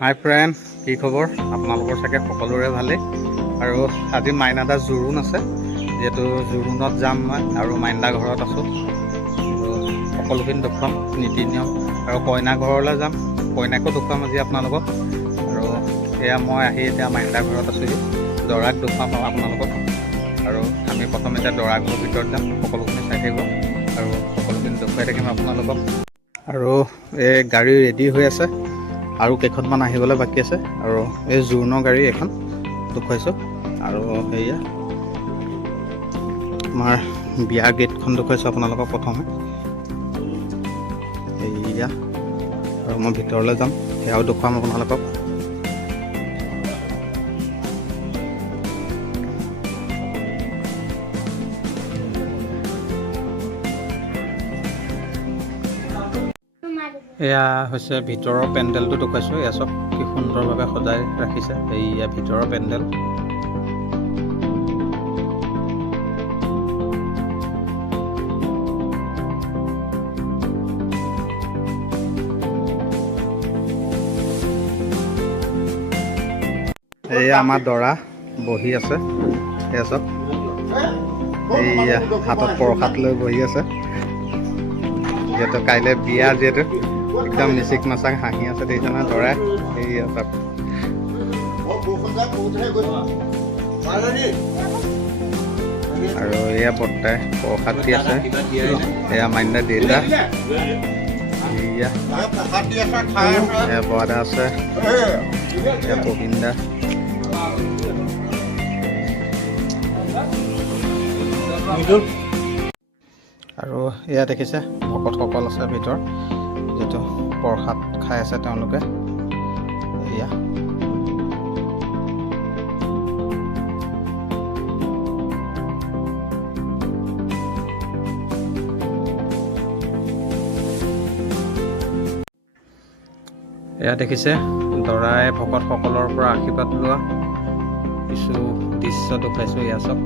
হাই friend, কি খবৰ? আপোনালোকৰ চাগে সকলোৰে ভালেই। আৰু আজি মাইনাদা জোৰোণ আছে, যিহেতু জোৰোণত যাম মই আৰু মাইনাদা ঘৰত আছোঁ। আৰু সকলোখিনি দেখুৱাম নীতি নিয়ম, আৰু কইনা ঘৰলৈ যাম, কইনাকো দেখুৱাম আজি আপোনালোকক। আৰু এয়া মই আহি এতিয়া মাইনাদা ঘৰত আছোঁহি, দৰাক দেখুৱাম আপোনালোকক। আৰু আমি প্ৰথমে এতিয়া দৰা ঘৰৰ ভিতৰত যাম, সকলোখিনি চাই থাকিব আৰু সকলোখিনি দেখুৱাই থাকিম আপোনালোকক। আৰু এই গাড়ী ৰেডি হৈ আছে, আৰু কেইখনমান আহিবলৈ বাকী আছে। আৰু এই জোৰোণৰ গাড়ী এখন দেখুৱাইছোঁ। আৰু সেয়া আমাৰ বিয়া গেটখন দেখুৱাইছোঁ আপোনালোকক প্ৰথমে। সেয়া আৰু মই ভিতৰলৈ যাম, সেয়াও দেখুৱাম আপোনালোকক। এয়া হৈছে ভিতৰৰ পেণ্ডেলটো দেখুৱাইছোঁ। এয়া চব কি সুন্দৰভাৱে সজাই ৰাখিছে, এয়া ভিতৰৰ পেণ্ডেল। এয়া আমাৰ দৰা বহি আছে, এয়া চব এইয়া হাতত প্ৰসাদ লৈ বহি আছে। যিহেতু কাইলৈ বিয়া, যিহেতু একদম মিচিক মাচাক হাঁহি আছে দেখিছেনে দৰাই। এইয়া চব আৰু এয়া বৰ্তাই প্ৰসাদ দি আছে। এয়া মাইনাদাৰ দেউতা, এয়া বৰদা আছে, এয়া প্ৰবীণদা। আৰু এয়া দেখিছে ভকতসকল আছে ভিতৰত, যিটো প্ৰসাদ খাই আছে তেওঁলোকে। এয়া এয়া দেখিছে দৰাই ভকতসকলৰ পৰা আশীৰ্বাদ লোৱা কিছু দৃশ্য দেখুৱাইছোঁ। এয়া চব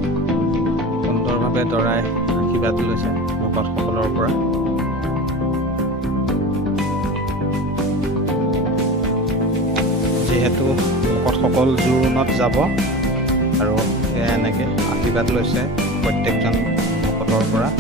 সুন্দৰভাৱে দৰাই আশীৰ্বাদ লৈছে ভকতসকলৰ পৰা। যিহেতু ভকতসকল জোৰোণত যাব, আৰু এয়া এনেকৈ আশীৰ্বাদ লৈছে প্ৰত্যেকজন ভকতৰ পৰা।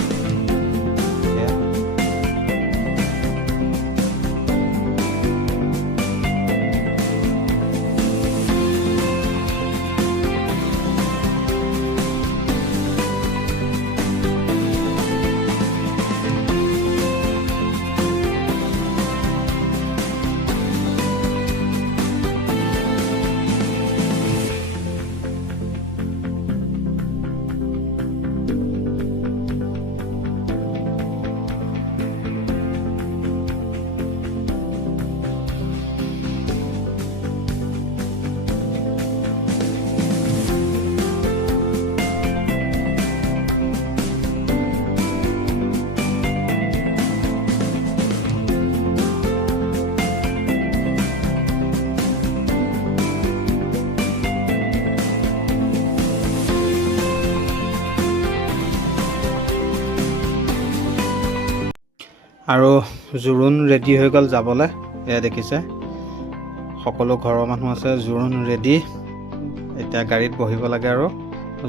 আৰু জোৰোণ ৰেডি হৈ গ'ল যাবলৈ। এয়া দেখিছে সকলো ঘৰৰ মানুহ আছে, জোৰোণ ৰেডি। এতিয়া গাড়ীত বহিব লাগে আৰু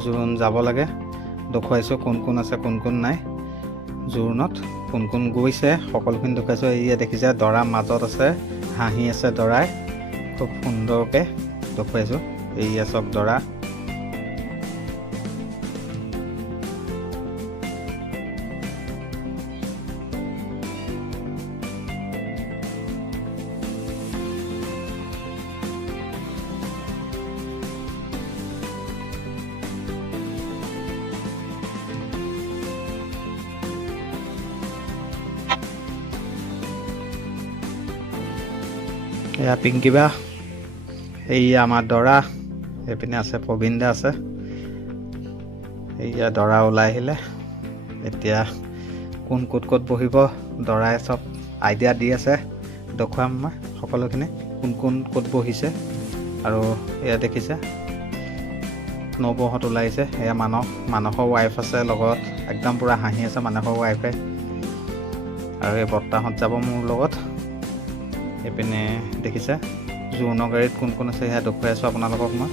জোৰোণ যাব লাগে। দেখুৱাইছোঁ কোন কোন আছে কোন কোন নাই জোৰোণত, কোন কোন গৈছে সকলোখিনি দেখুৱাইছোঁ। এয়া দেখিছে দৰা মাজত আছে, হাঁহি আছে দৰাই, খুব সুন্দৰকৈ দেখুৱাইছোঁ। এয়া চব দৰা। এয়া পিংকিবা, এইয়া আমাৰ দৰা, এইপিনে আছে প্ৰবীণদা আছে। এইয়া দৰা ওলাই আহিলে। এতিয়া কোন ক'ত ক'ত বহিব দৰাই চব আইডিয়া দি আছে, দেখুৱাম মই সকলোখিনি কোন কোন ক'ত বহিছে। আৰু এয়া দেখিছে নবৌহঁত ওলাইছে। এয়া মানসৰ ৱাইফ আছে লগত, একদম পূৰা হাঁহি আছে মানসৰ ৱাইফে। আৰু এই বৰ্তাহঁত যাব মোৰ লগত। এইপিনে দেখিছে জোৰোণৰ গাড়ীত কোন কোন আছে সেয়া দেখুৱাই আছোঁ আপোনালোকক মই।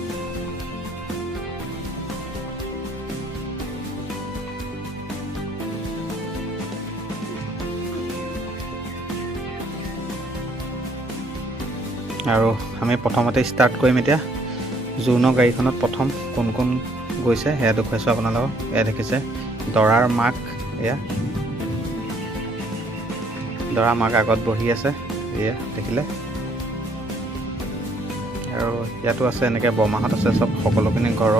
আৰু আমি প্ৰথমতে ষ্টাৰ্ট কৰিম এতিয়া। জোৰোণৰ গাড়ীখনত প্ৰথম কোন কোন গৈছে সেয়া দেখুৱাইছোঁ আপোনালোকক। এয়া দেখিছে দৰাৰ মাক, এয়া দৰা মাক আগত বহি আছে, এয়া দেখিলে। আৰু ইয়াতো আছে এনেকৈ বৰমাহঁত আছে, চব সকলোখিনি ঘৰৰ।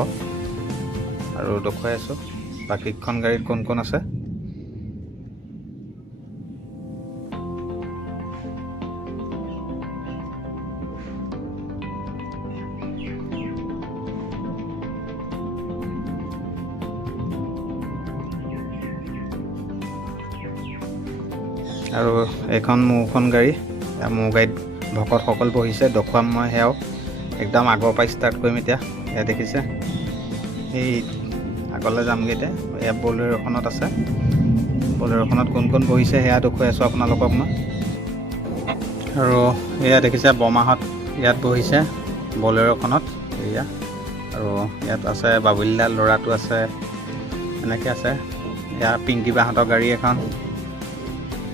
আৰু দেখুৱাই আছোঁ বাকীখন গাড়ীত কোন কোন আছে। আৰু এইখন মোৰখন গাড়ী, মোৰ গাড়ীত ভকতসকল বহিছে, দেখুৱাম মই সেয়াও। একদম আগৰ পৰাই ষ্টাৰ্ট কৰিম এতিয়া। এয়া দেখিছে এই আগলৈ যামগৈ এতিয়া। এয়া বলেৰোখনত আছে, বলেৰোখনত কোন কোন বহিছে সেয়া দেখুৱাই আছোঁ আপোনালোকক মই। আৰু এয়া দেখিছে বৰমাহঁত ইয়াত বহিছে বলেৰোখনত, এয়া। আৰু ইয়াত আছে বাবুলিদা ল'ৰাটো আছে, এনেকৈ আছে। এয়া পিংকি বাহঁতৰ গাড়ী এখন,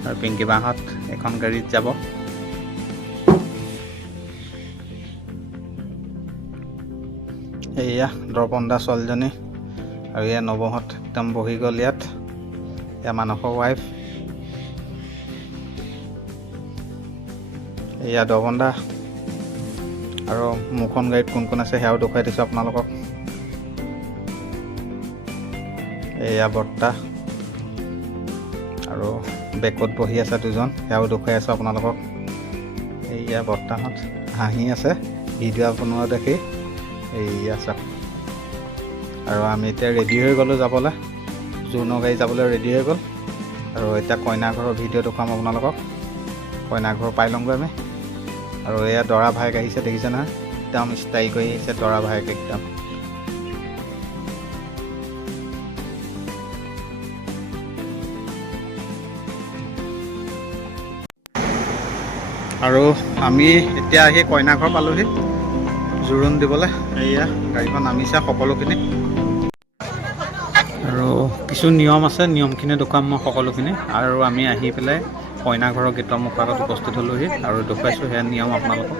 আৰু পিংকি বাহঁত এখন গাড়ীত যাব। এয়া দৰ্পণদা ছোৱালীজনী, আৰু এয়া নৱহঁত একদম বহি গ'ল ইয়াত। এয়া মানসৰ ৱাইফ, এয়া দৰ্পণদা। আৰু মোৰখন গাড়ীত কোন কোন আছে সেয়াও দেখুৱাই দিছোঁ আপোনালোকক। এয়া বৰ্তা, আৰু বেকত বহি আছে দুজন, সেয়াও দেখুৱাই আছোঁ আপোনালোকক। এয়া বৰ্তাহঁত হাঁহি আছে ভিডিঅ' বনোৱা দেখি, এয়া চাওক। আৰু আমি এতিয়া ৰেডি হৈ গ'লোঁ যাবলৈ, জোৰোণৰ গাড়ী যাবলৈ ৰেডি হৈ গ'ল। আৰু এতিয়া কইনা ঘৰৰ ভিডিঅ' দেখুৱাম আপোনালোকক। কইনা ঘৰ পাই লওঁগৈ আমি। আৰু এয়া দৰা ভায়েক আহিছে, দেখিছে নহয়, একদম ষ্টাইল কৰি আহিছে দৰা ভায়েক একদম। আৰু আমি এতিয়া আহি কইনা ঘৰ পালোহি জোৰোণ দিবলৈ। এয়া গাড়ীখন নামিছে সকলোখিনি। আৰু কিছু নিয়ম আছে, নিয়মখিনি দেখুৱাম মই সকলোখিনি। আৰু আমি আহি পেলাই কইনা ঘৰৰ গেটৰ মুখৰ আগত উপস্থিত হ'লোহি আৰু দেখুৱাইছোঁ সেয়া নিয়ম আপোনালোকক।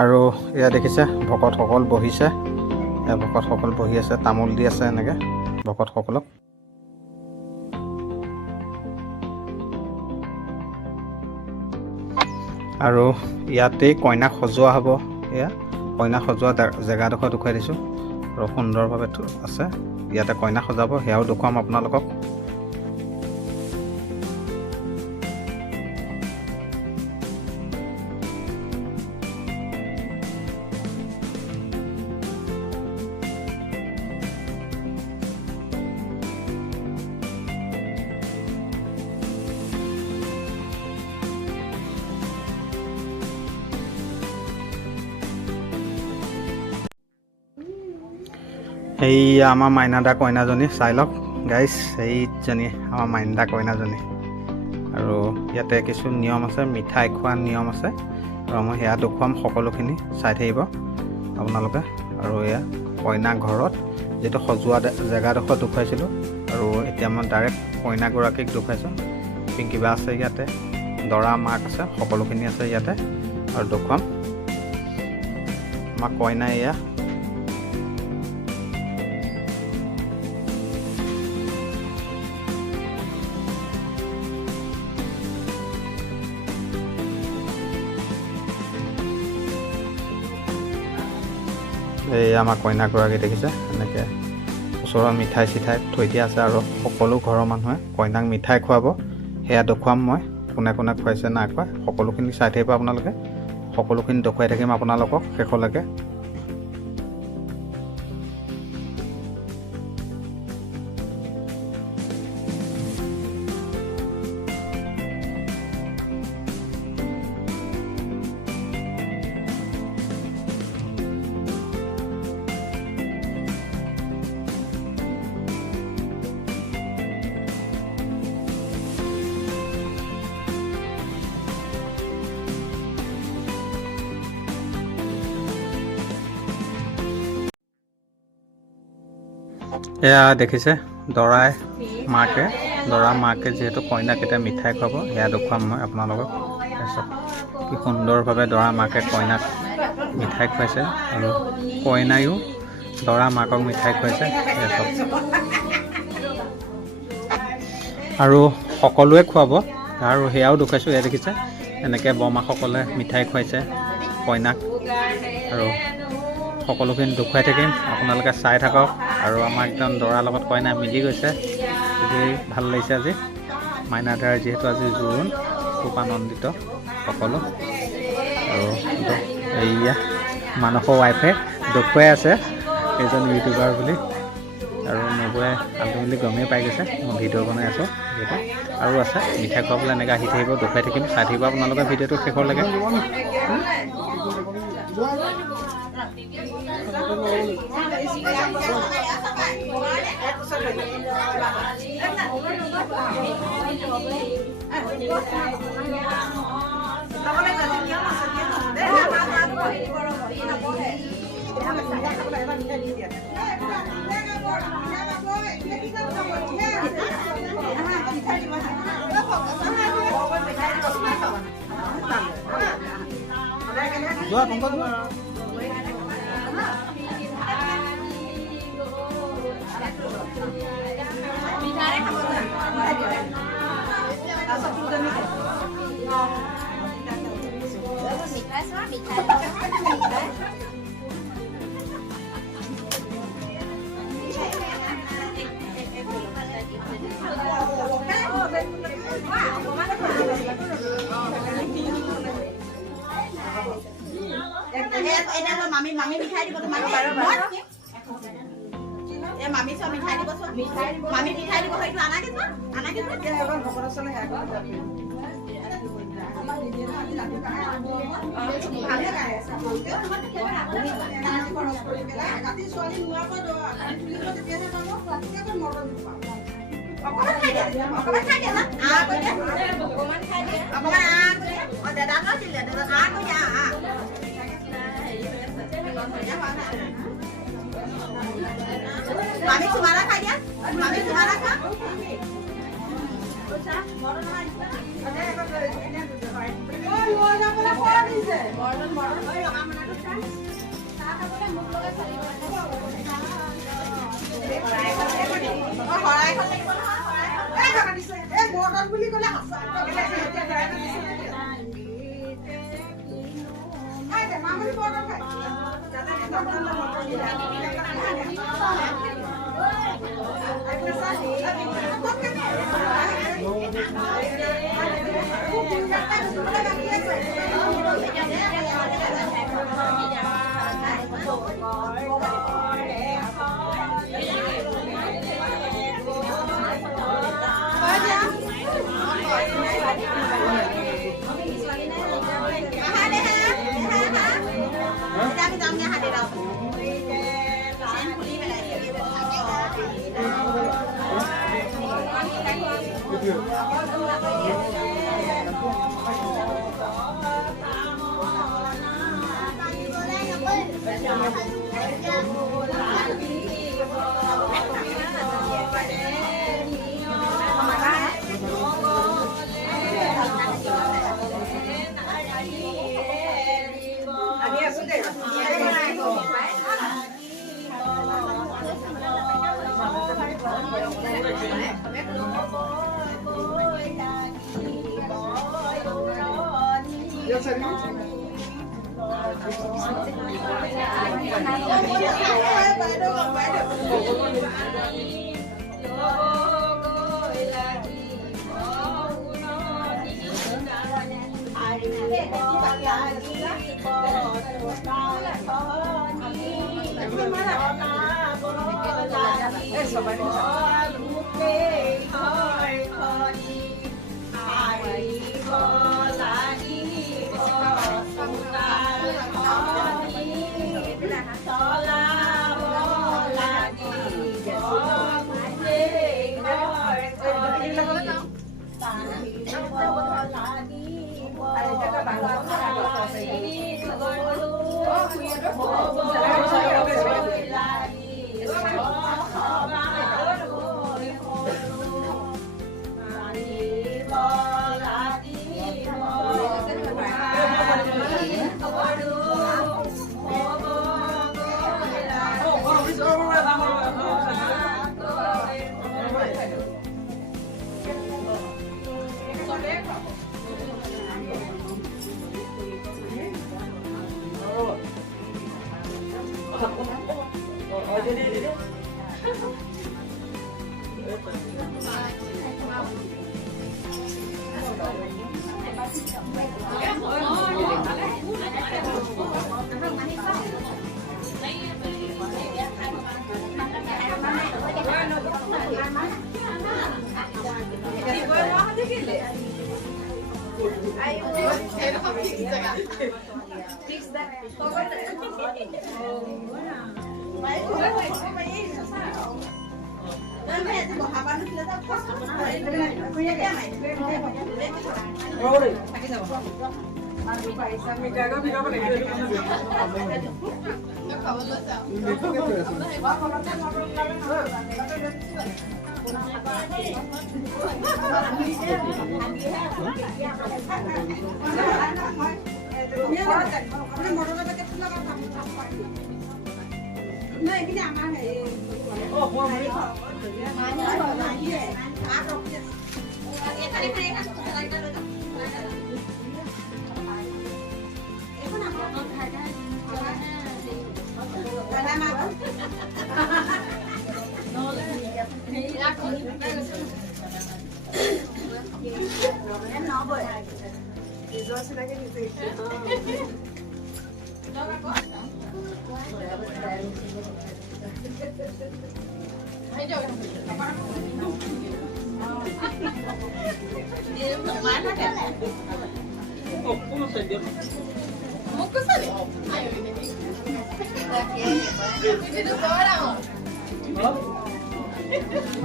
আৰু এয়া দেখিছে ভকতসকল বহিছে, এয়া ভকতসকল বহি আছে, তামোল দি আছে এনেকৈ ভকতসকলক। আৰু ইয়াতেই কইনাক সজোৱা হ'ব। এয়া কইনাক সজোৱা জেগাডোখৰ দেখুৱাই দিছোঁ আৰু সুন্দৰভাৱে আছে। ইয়াতে কইনাক সজাব, সেয়াও দেখুৱাম আপোনালোকক। এইয়া আমাৰ মাইনাদা কইনাজনী, চাই লওক গাইজ, এইজনী আমাৰ মাইনাদা কইনাজনী। আৰু ইয়াতে কিছু নিয়ম আছে, মিঠাই খোৱা নিয়ম আছে, আৰু মই সেয়া দেখুৱাম। সকলোখিনি চাই থাকিব আপোনালোকে। আৰু এয়া কইনা ঘৰত যিটো সজোৱা জেগাডোখৰ দেখুৱাইছিলোঁ, আৰু এতিয়া মই ডাইৰেক্ট কইনাগৰাকীক দেখুৱাইছোঁ। কিবা আছে ইয়াতে, দৰা মাক আছে, সকলোখিনি আছে ইয়াতে, আৰু দেখুৱাম আমাৰ কইনা। এয়া এই আমাৰ কইনাগৰাকী দেখিছে, এনেকৈ ওচৰৰ মিঠাই চিঠাই থৈ দিয়া আছে, আৰু সকলো ঘৰৰ মানুহে কইনাক মিঠাই খুৱাব। সেয়া দেখুৱাম মই, কোনে কোনে খুৱাইছে নাই খোৱা, সকলোখিনি চাই থাকিব আপোনালোকে। সকলোখিনি দেখুৱাই থাকিম আপোনালোকক শেষলৈকে। এয়া দেখিছে দৰা মাকে যিহেতু কইনাক এতিয়া মিঠাই খুৱাব, সেয়া দেখুৱাম মই আপোনালোকক। তাৰপিছত কি সুন্দৰভাৱে দৰা মাকে কইনাক মিঠাই খুৱাইছে, আৰু কইনায়ো দৰা মাকক মিঠাই খুৱাইছে। আৰু সকলোৱে খুৱাব, আৰু সেয়াও দেখুৱাইছোঁ। এয়া দেখিছে এনেকৈ বৰমাসকলে মিঠাই খুৱাইছে কইনাক, আৰু সকলোখিনি দেখুৱাই থাকিম, আপোনালোকে চাই থাকক। আৰু আমাৰ একদম দৰাৰ লগত কইনা মিলি গৈছে, খুবেই ভাল লাগিছে আজি। মাইনাদাৰ যিহেতু আজি জোৰোণ, খুব আনন্দিত সকলো। আৰু এইয়া মানসৰ ৱাইফে দেখুৱাই আছে এজন ইউটিউবাৰ বুলি, আৰু নবৌৱে আল্টিমেটলি গমেই পাই গৈছে মই ভিডিঅ' বনাই আছোঁ যিহেতু। আৰু আছে মিঠাই খুৱাবলৈ এনেকৈ আহি থাকিব, দেখুৱাই থাকিম, চাই থাকিব আপোনালোকে ভিডিঅ'টো শেষলৈকে। মামি মিঠাই দিব তোমাক মামি চব মিঠাই দিব মামি মিঠাই দিব সেইটো আনাকে Mami, sumara kaya? Mami, sumara ka? বুলি ক'লে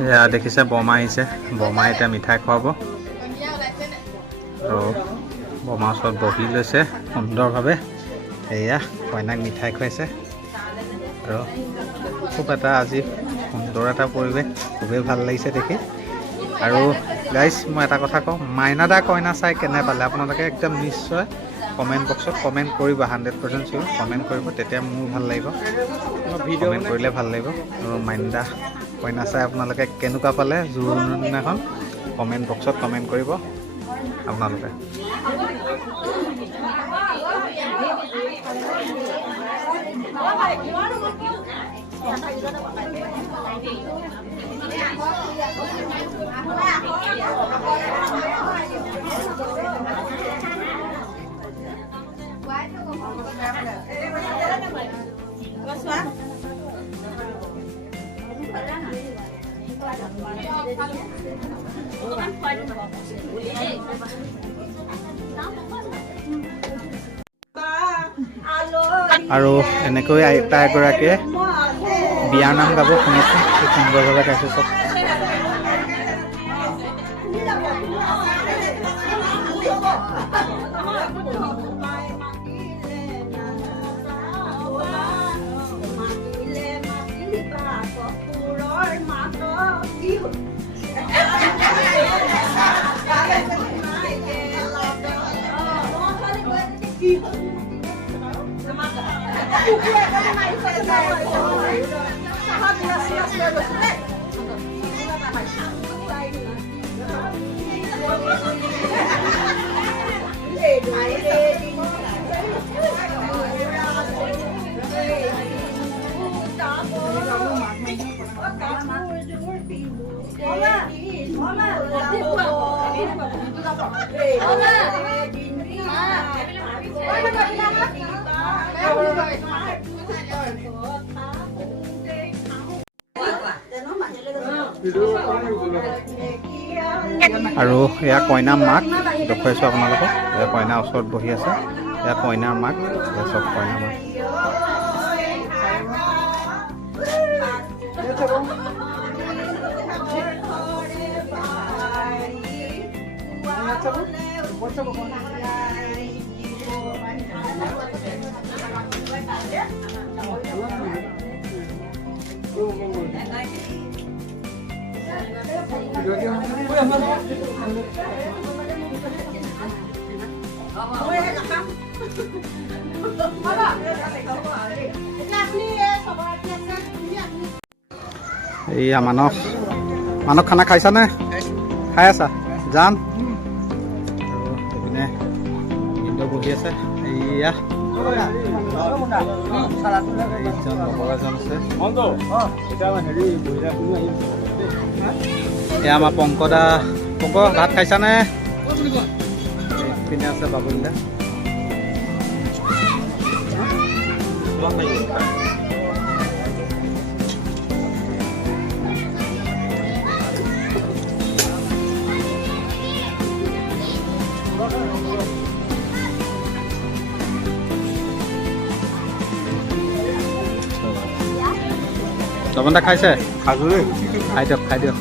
এয়া দেখিছে বমা আহিছে বমা এতিয়া মিঠাই খুৱাব আৰু বমা ওচৰত বহি লৈছে সুন্দৰভাৱে এয়া কইনাক মিঠাই খুৱাইছে আৰু খুব এটা আজি সুন্দৰ এটা পৰিৱেশ খুবেই ভাল লাগিছে দেখি আৰু গাইজ মই এটা কথা কওঁ মাইনাদা কইনা চাই কেনে পালে আপোনালোকে একদম নিশ্চয় কমেণ্ট বক্সত কমেণ্ট কৰিব 100% চিয়'ৰ কমেণ্ট কৰিব, তেতিয়া মোৰ ভাল লাগিব, কমেণ্ট কৰিলে ভাল লাগিব। আৰু মাইন্দা কইনা চাই আপোনালোকে কেনেকুৱা পালে জোৰোণৰ দিনাখন কমেণ্ট বক্সত কমেণ্ট কৰিব আপোনালোকে। আৰু এনেকৈ আইতা এগৰাকীয়ে বিয়াৰ নাম গাব শুনিছোঁ, খুব সুন্দৰভাৱে গাইছে চব। আৰু এয়া কইনা মাক দেখুৱাইছোঁ আপোনালোকক, এয়া কইনা ওচৰত বহি আছে, এয়া কইনাৰ মাক, এয়া চব কইনা মাক। এইয়া মানস খানা খাইছানে? খাই আছা? যাম। আৰু এইপিনে ইন্দ্ৰ বহি আছে। এইয়া এইজন লগৰ এজন আছে। এয়া আমাৰ পংকদা। পংক ভাত খাইছানে? এইপিনে আছে বাবুলিদা। তপনদা খাইছে? খাই দিয়ক, খাই দিয়ক।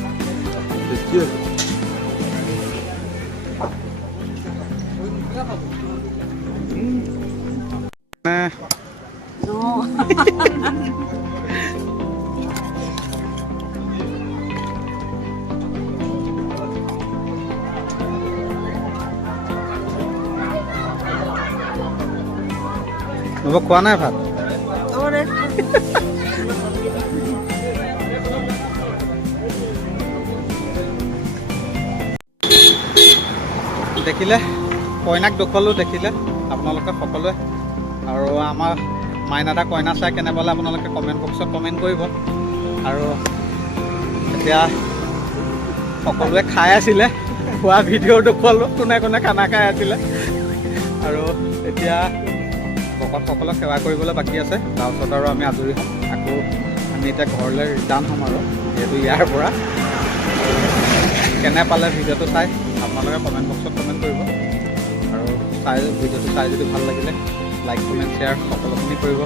খোৱা নাই ভাত? দেখিলে কইনাক দেখুৱালোঁ, দেখিলে আপোনালোকে সকলোৱে। আৰু আমাৰ মাইনাদা কইনা চাই কেনে পালে আপোনালোকে কমেণ্ট বক্সত কমেণ্ট কৰিব। আৰু এতিয়া সকলোৱে খাই আছিলে, খোৱা ভিডিঅ' দেখুৱালোঁ, কোনে কোনে খানা খাই আছিলে। আৰু এতিয়া ভকতসকলক সেৱা কৰিবলৈ বাকী আছে, তাৰপিছত আৰু আমি আজৰি হ'ম। আকৌ আমি এতিয়া ঘৰলৈ ৰিটাৰ্ণ হ'ম আৰু যিহেতু ইয়াৰ পৰা। কেনে পালে ভিডিঅ'টো চাই আপোনালোকে কমেণ্ট বক্সত কমেণ্ট কৰিব। আৰু ভিডিঅ'টো চাই যদি ভাল লাগিলে লাইক, কমেণ্ট, শ্বেয়াৰ সকলোখিনি কৰিব।